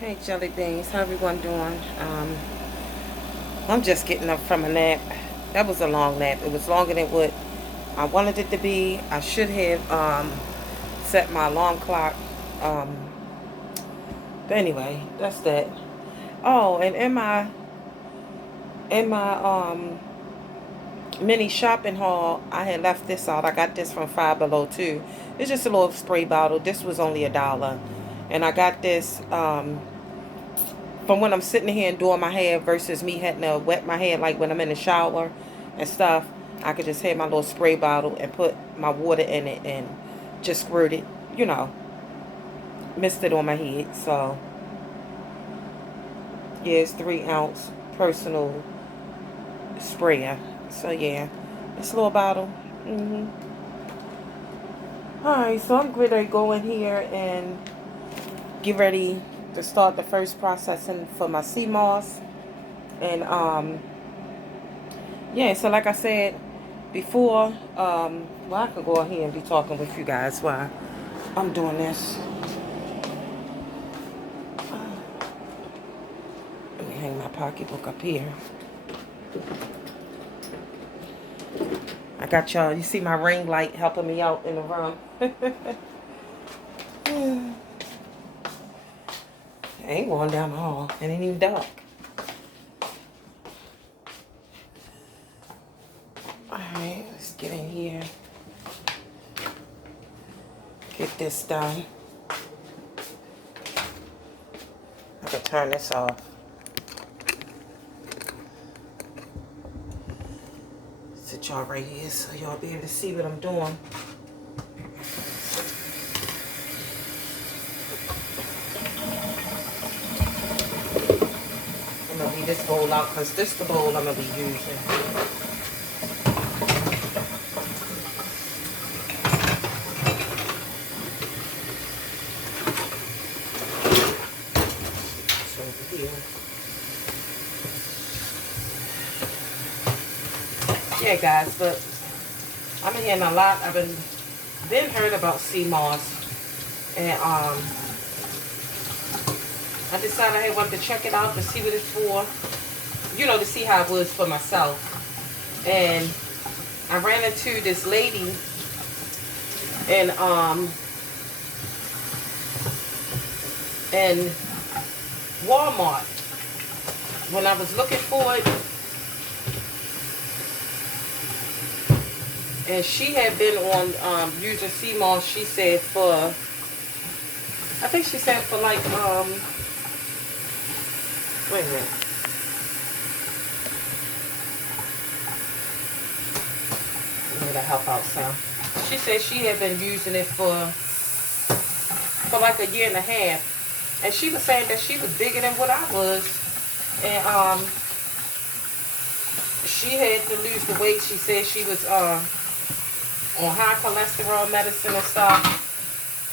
Hey jelly beans, how everyone doing? I'm just getting up from a nap. That was a long nap. It was longer than what I wanted it to be. I should have set my alarm clock. Um, but anyway, that's that. Oh, and in my mini shopping haul, I had left this out. I got this from Five Below too. It's just a little spray bottle. This was only $1, and I got this. From when I'm sitting here and doing my hair versus me having to wet my hair like when I'm in the shower and stuff. I could just have my little spray bottle and put my water in it and just squirt it, you know, mist it on my head. So, yeah, it's 3 ounce personal sprayer. So, yeah, it's a little bottle. Alright, so I'm ready to go in here and get ready to start the first processing for my sea moss. And, yeah, so like I said before, well, I could go ahead and be talking with you guys while I'm doing this. Let me hang my pocketbook up here. I got y'all, you see my ring light helping me out in the room. I ain't going down the hall. It ain't even dark. Alright, let's get in here. Get this done. I can turn this off. Sit y'all right here so y'all be able to see what I'm doing. I'm gonna leave this bowl out because this is the bowl I'm gonna be using. It's over here. Yeah, guys, but I've been hearing a lot. I've been heard about sea moss, and I decided I wanted to check it out to see what it's for. You know, to see how it was for myself. And I ran into this lady in Walmart when I was looking for it. And she had been on using sea moss, she said, for, I think she said for like, wait a minute. I'm gonna help out some. She said she had been using it for like a year and a half. And she was saying that she was bigger than what I was. And she had to lose the weight. She said she was on high cholesterol medicine and stuff,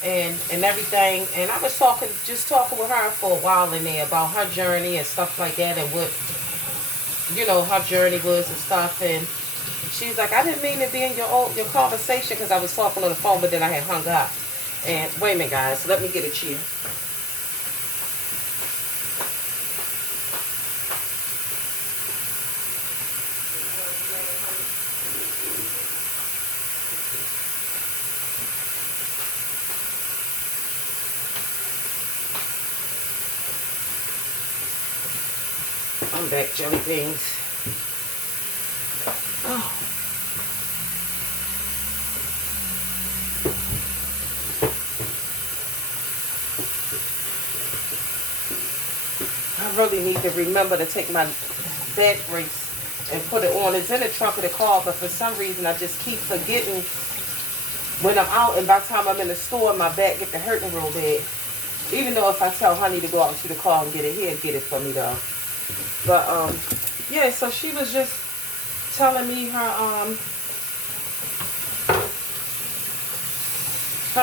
and everything. And I was just talking with her for a while in there about her journey and stuff like that, and what, you know, her journey was and stuff. And she's like, I didn't mean to be in your conversation, because I was talking on the phone, but then I had hung up. And wait a minute, guys, let me get a chair. I'm back, jelly beans. Oh. I really need to remember to take my bed brace and put it on. It's in the trunk of the car, but for some reason I just keep forgetting when I'm out, and by the time I'm in the store, my back get to hurting real bad. Even though if I tell Honey to go out into the car and get it, he'll get it for me though. But yeah, so she was just telling me her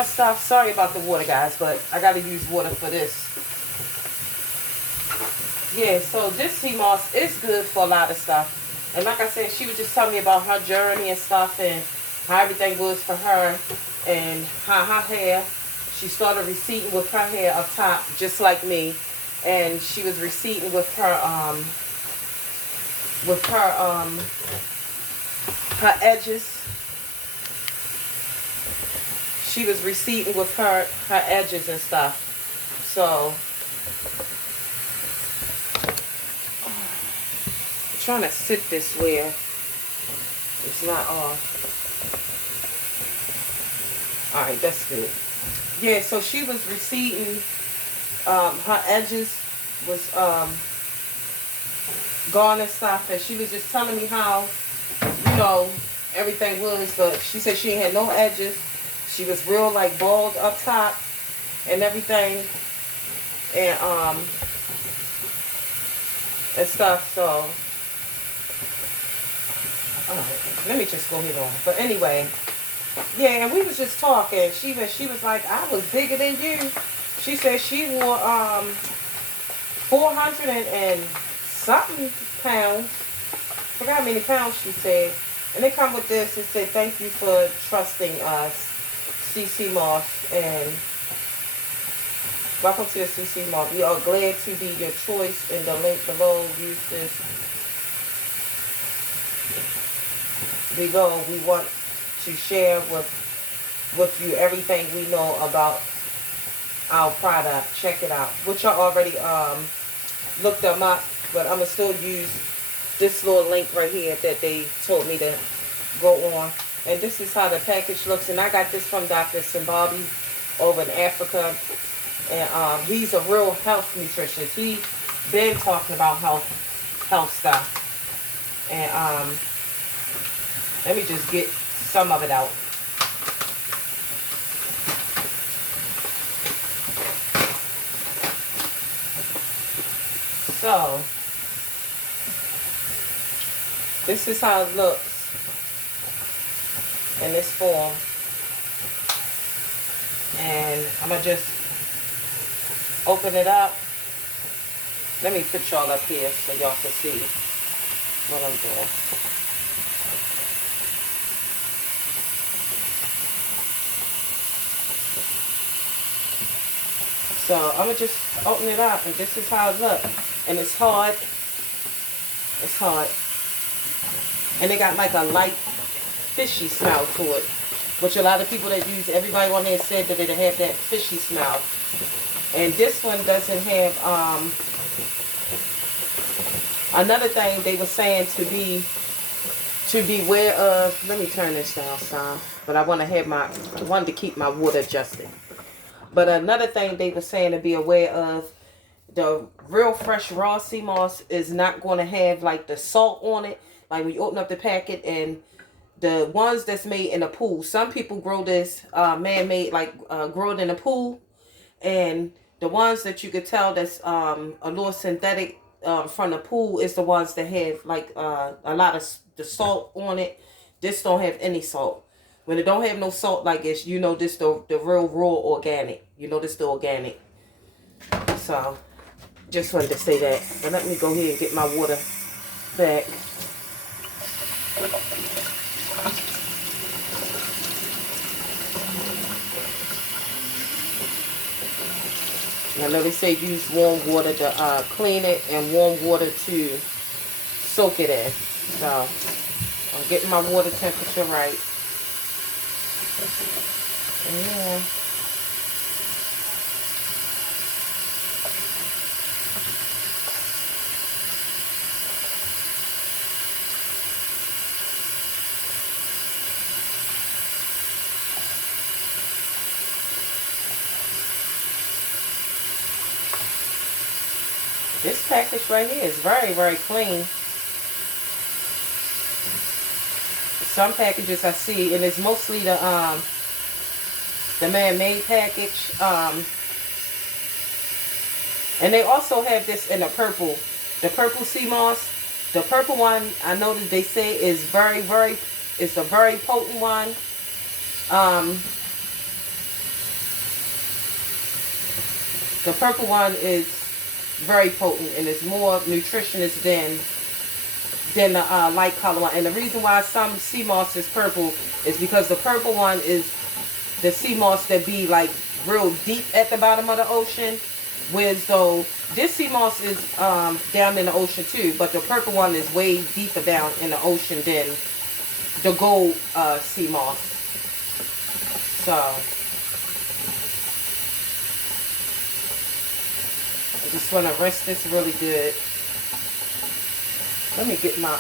stuff. Sorry about the water, guys, but I gotta use water for this. Yeah, so this sea moss is good for a lot of stuff. And like I said, she was just telling me about her journey and stuff, and how everything was for her, and how her hair, she started receding with her hair up top, just like me. and she was receding with her edges. She was receding with her edges and stuff. So I'm trying to sit this where it's not off. Alright, that's good. Yeah, so she was receding. Her edges was gone and stuff, and she was just telling me how, you know, everything was, but she said she ain't had no edges. She was real like bald up top and everything, and stuff. So alright, let me just go ahead on. But anyway, yeah, and we was just talking. She was like, I was bigger than you. She said she wore 400 and something pounds. Forgot how many pounds she said. And they come with this and say, thank you for trusting us, CC Moss, and welcome to the CC Moss. We are glad to be your choice. In the link below, use this. We want to share with you everything we know about our product. Check it out. Which I already looked them up, but I'm gonna still use this little link right here that they told me to go on. And this is how the package looks. And I got this from Dr. Simbabi over in Africa. And he's a real health nutritionist. He been talking about health stuff. And let me just get some of it out. So, this is how it looks in this form. And I'm going to just open it up. Let me put y'all up here so y'all can see what I'm doing. So I'm going to just open it up, and this is how it looks. And it's hard. It's hard. And it got like a light fishy smell to it. Which a lot of people that use, everybody on there said that it had that fishy smell. And this one doesn't have, another thing they were saying to be aware of. Let me turn this down some. But I want to have I wanted to keep my water adjusted. But another thing they were saying to be aware of, the real fresh raw sea moss is not going to have like the salt on it. Like when you open up the packet, and the ones that's made in a pool. Some people grow this man-made, like grow it in a pool. And the ones that you could tell that's a little synthetic from the pool is the ones that have like a lot of the salt on it. This don't have any salt. When it don't have no salt like this, you know this the real raw organic. You know this the organic. So, just wanted to say that. But let me go ahead and get my water back. I know they say use warm water to clean it and warm water to soak it in. So, I'm getting my water temperature right. Yeah. This package right here is very, very clean. Some packages I see, and it's mostly the man-made package. And they also have this in the purple sea moss. The purple one, I know that they say is very, very, it's a very potent one. The purple one is very potent and it's more nutritious than the light color one. And the reason why some sea moss is purple is because the purple one is the sea moss that be like real deep at the bottom of the ocean. Whereas though this sea moss is down in the ocean too, but the purple one is way deeper down in the ocean than the gold sea moss. So I just want to rinse this really good. Let me get my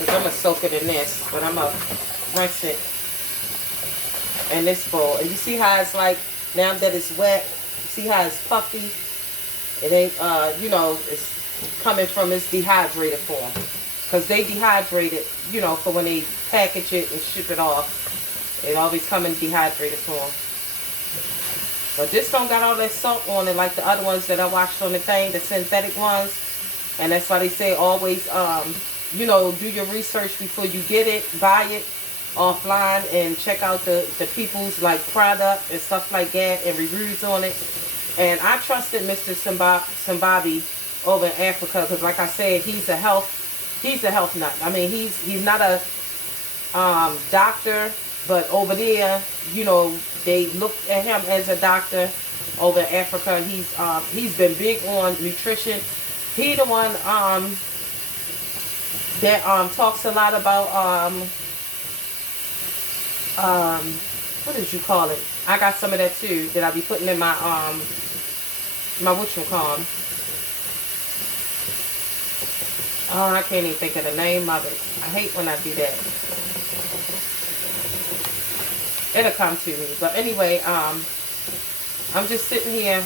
because I'm going to soak it in this, but I'm going to rinse it in this bowl. And you see how it's like, now that it's wet, you see how it's puffy? It ain't, you know, it's coming from its dehydrated form. Because they dehydrate it, you know, for when they package it and ship it off. It always come in dehydrated form. But this don't got all that salt on it like the other ones that I watched on the thing, the synthetic ones. And that's why they say always, you know, do your research before you get it, buy it offline, and check out the people's like product and stuff like that and reviews on it. And I trusted Mr. Simbabi over in Africa because, like I said, he's a health nut. I mean, he's not a doctor, but over there, you know, they look at him as a doctor over in Africa. He's been big on nutrition. He the one that talks a lot about what did you call it? I got some of that too that I be putting in my my whatchamacallit. Oh, I can't even think of the name of it. I hate when I do that. It'll come to me. But anyway, I'm just sitting here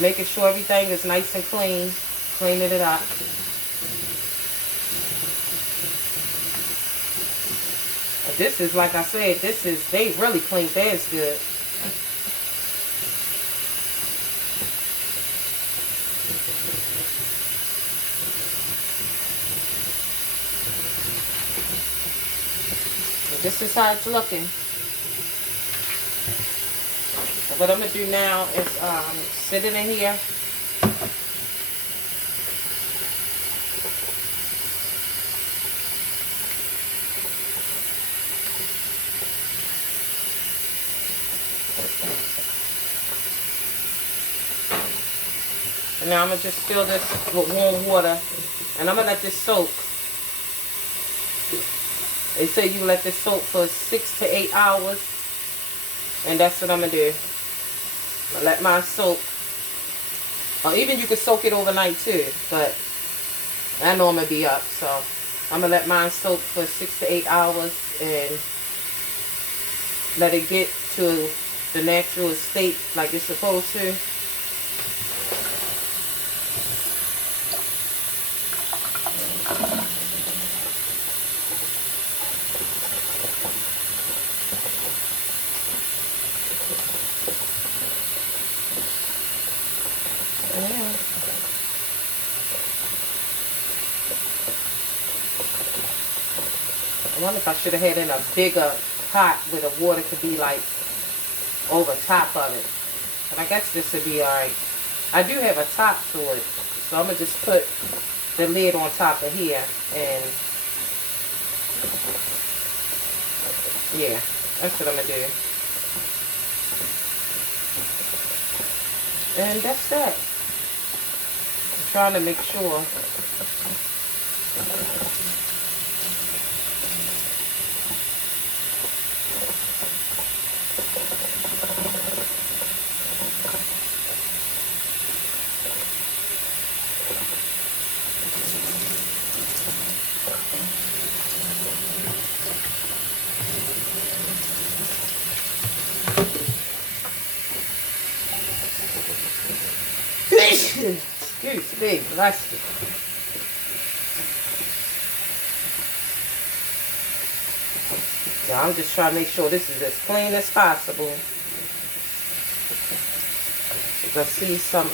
making sure everything is nice and clean, cleaning it up. But this is, like I said, they really cleaned theirs good. This is how it's looking. So what I'm going to do now is sit it in here. And now I'm going to just fill this with warm water. And I'm going to let this soak. They say you let this soak for 6 to 8 hours. And that's what I'm going to do. I'm going to let mine soak. Or even you can soak it overnight too. But I know I'm going to be up. So I'm going to let mine soak for 6 to 8 hours. And let it get to the natural state like it's supposed to. I wonder if I should have had in a bigger pot where the water could be like over top of it. But I guess this would be alright. I do have a top to it. So I'm going to just put the lid on top of here. And yeah, that's what I'm going to do. And that's that. I'm trying to make sure. Excuse me, bless you. Yeah, I'm just trying to make sure this is as clean as possible. I see some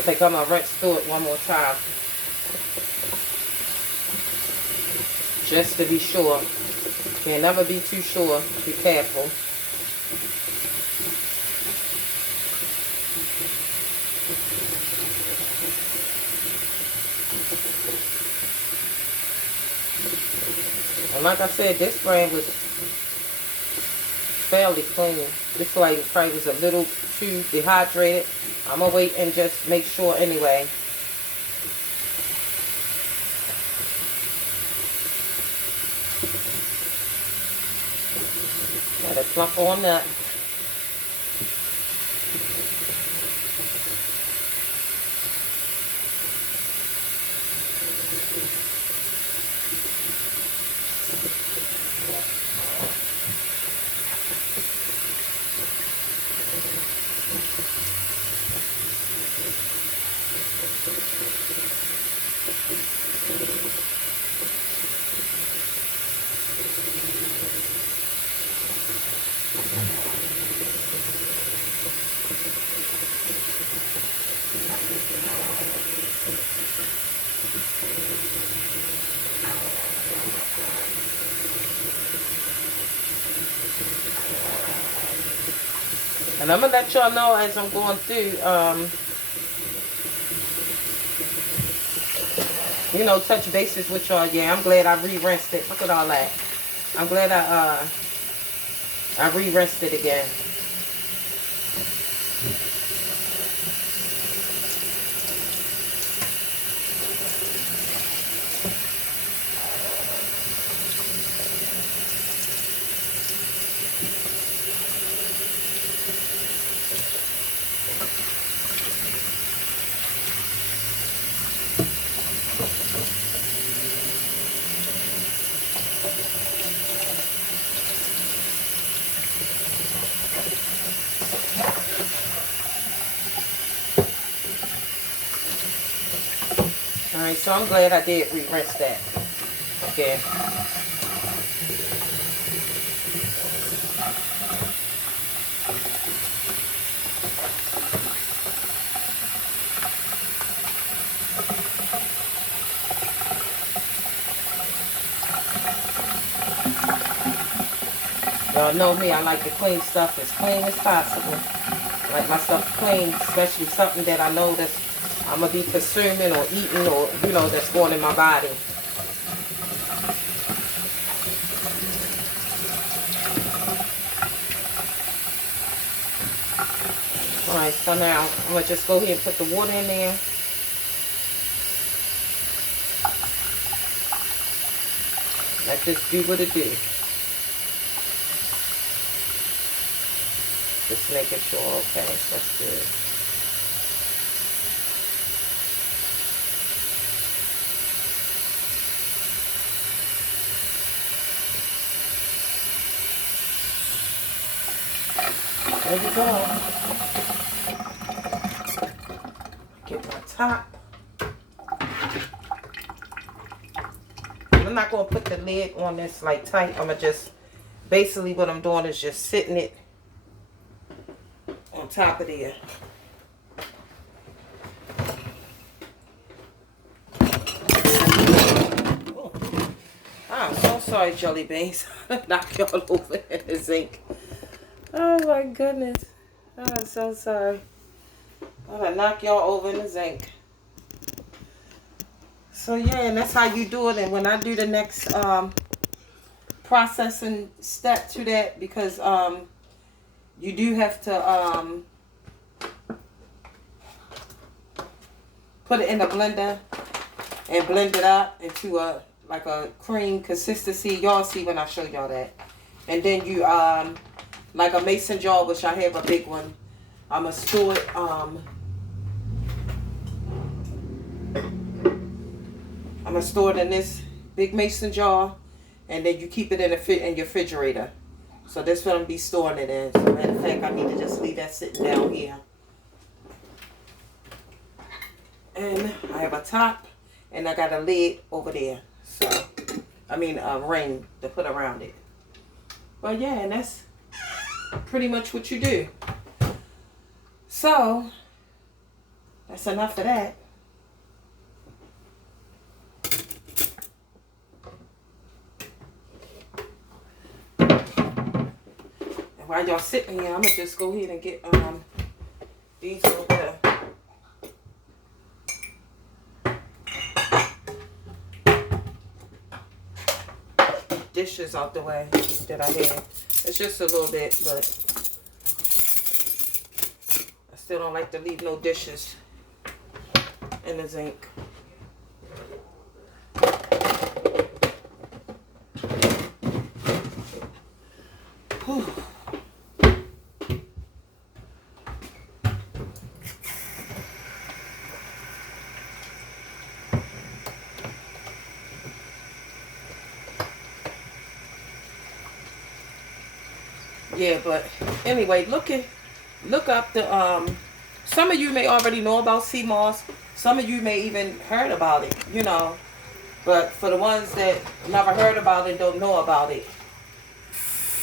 I think I'm going to rinse through it one more time. Just to be sure. Can't never be too sure. Be careful. And like I said, this brand was fairly clean. This light probably was a little too dehydrated. I'm going to wait and just make sure anyway. Let it plump on that. And I'm going to let y'all know as I'm going through, you know, touch bases with y'all. Yeah, I'm glad I re-rinsed it. Look at all that. I'm glad I re-rinsed it again. Alright, so I'm glad I did re-rinse that. Okay. Y'all know me, I like to clean stuff as clean as possible. I like my stuff clean, especially something that I know that's I'm going to be consuming or eating or, you know, that's going in my body. Alright, so now I'm going to just go ahead and put the water in there. Let this do what it do. Just making sure, okay, that's good. There we go. Get my top. I'm not going to put the lid on this like tight. I'm going to just, basically what I'm doing is just sitting it on top of there. Oh, I'm so sorry, jelly beans. Knock y'all over in the zinc. Oh my goodness. I'm so sorry. I'm gonna knock y'all over in the zinc. So yeah, and that's how you do it. And when I do the next processing step to that, because you do have to put it in a blender and blend it up into a like a cream consistency. Y'all see when I show y'all that. And then you like a mason jar, which I have a big one. I'm gonna store it I'm gonna store it in this big mason jar, and then you keep it in your refrigerator. So that's what I'm gonna be storing it in. So matter of fact, I need to just leave that sitting down here. And I have a top, and I got a lid over there. So, I mean a ring to put around it. But yeah, and that's pretty much what you do. So, That's enough of that. And while y'all sitting here, I'm gonna just go ahead and get these little bit of dishes out the way that I had. It's just a little bit, but I still don't like to leave no dishes in the sink. Whew. Yeah, but anyway, look up the some of you may already know about sea moss. Some of you may even heard about it, you know. But for the ones that never heard about it, don't know about it,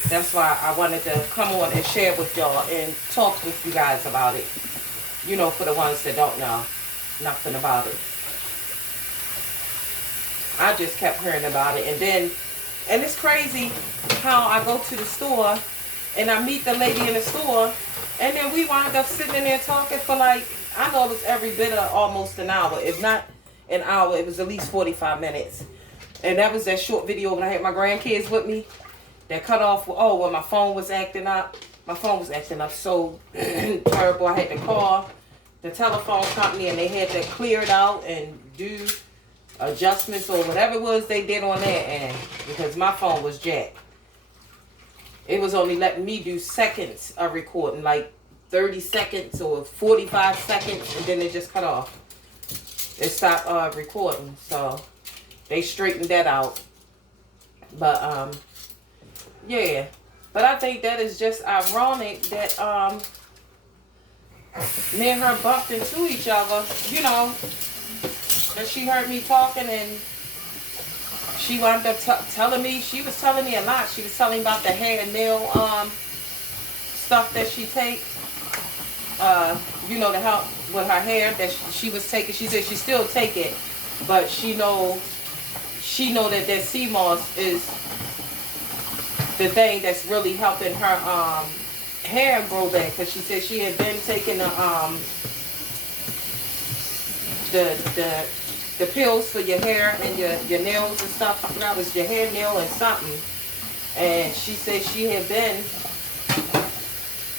that's why I wanted to come on and share with y'all and talk with you guys about it. You know, for the ones that don't know nothing about it. I just kept hearing about it, and it's crazy how I go to the store and I meet the lady in the store, and then we wind up sitting in there talking for like, I know it was every bit of almost an hour. If not an hour, it was at least 45 minutes. And that was that short video when I had my grandkids with me. That cut off, oh, when my phone was acting up. My phone was acting up so terrible. I had to call the telephone company and they had to clear it out and do adjustments or whatever it was they did on their end, because my phone was jacked. It was only letting me do seconds of recording, like 30 seconds or 45 seconds, and then it just cut off. It stopped recording, so they straightened that out. But yeah, but I think that is just ironic that me and her bumped into each other, you know, that she heard me talking, and she wound up telling me, she was telling me a lot. She was telling me about the hair and nail stuff that she takes, you know, to help with her hair that she was taking. She said she still take it, but she know that sea moss is the thing that's really helping her hair grow back, because she said she had been taking the pills for your hair and your nails and stuff. I forgot it was your hair, nail, and something. And she said she had been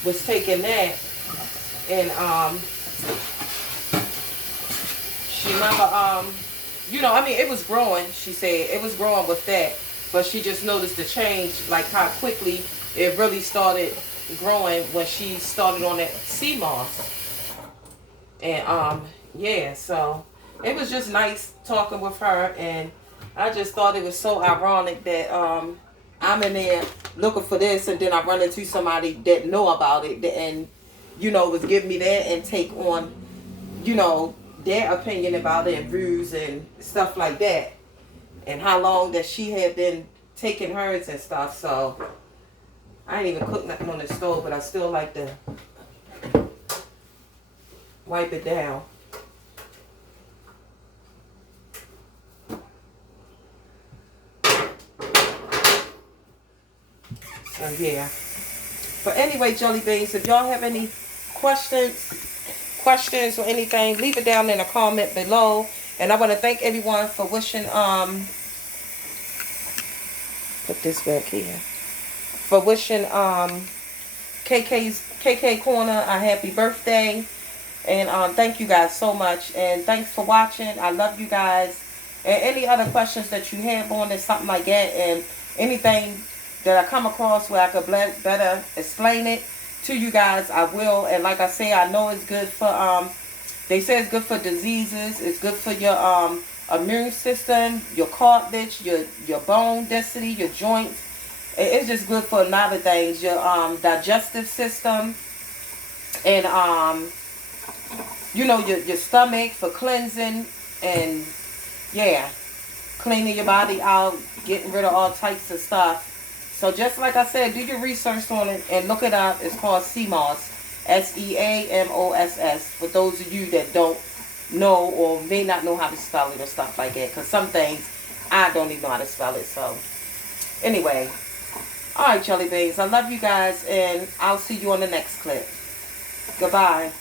was taking that, and she never you know, I mean, it was growing. She said it was growing with that, but she just noticed the change, like how quickly it really started growing when she started on that sea moss. And yeah, so it was just nice talking with her, and I just thought it was so ironic that I'm in there looking for this, and then I run into somebody that know about it, and you know, was giving me their intake on, you know, their opinion about it and views and stuff like that, and how long that she had been taking hers and stuff. So I ain't even cook nothing on the stove, but I still like to wipe it down. So yeah. But anyway, jelly beans, if y'all have any questions or anything, leave it down in a comment below. And I want to thank everyone for wishing put this back here, for wishing KK Corner a happy birthday. And thank you guys so much, and thanks for watching. I love you guys. And any other questions that you have on it, something like that, and anything that I come across where I could better explain it to you guys, I will. And like I say, I know it's good for they say it's good for diseases, it's good for your immune system, your cartilage, your bone density, your joints. It's just good for a lot of things, your digestive system, and you know, your stomach, for cleansing, and yeah, cleaning your body out, getting rid of all types of stuff. So just like I said, do your research on it and look it up. It's called sea moss. Seamoss. For those of you that don't know or may not know how to spell it or stuff like that. Because some things I don't even know how to spell it. So anyway. Alright, jelly beans. I love you guys. And I'll see you on the next clip. Goodbye.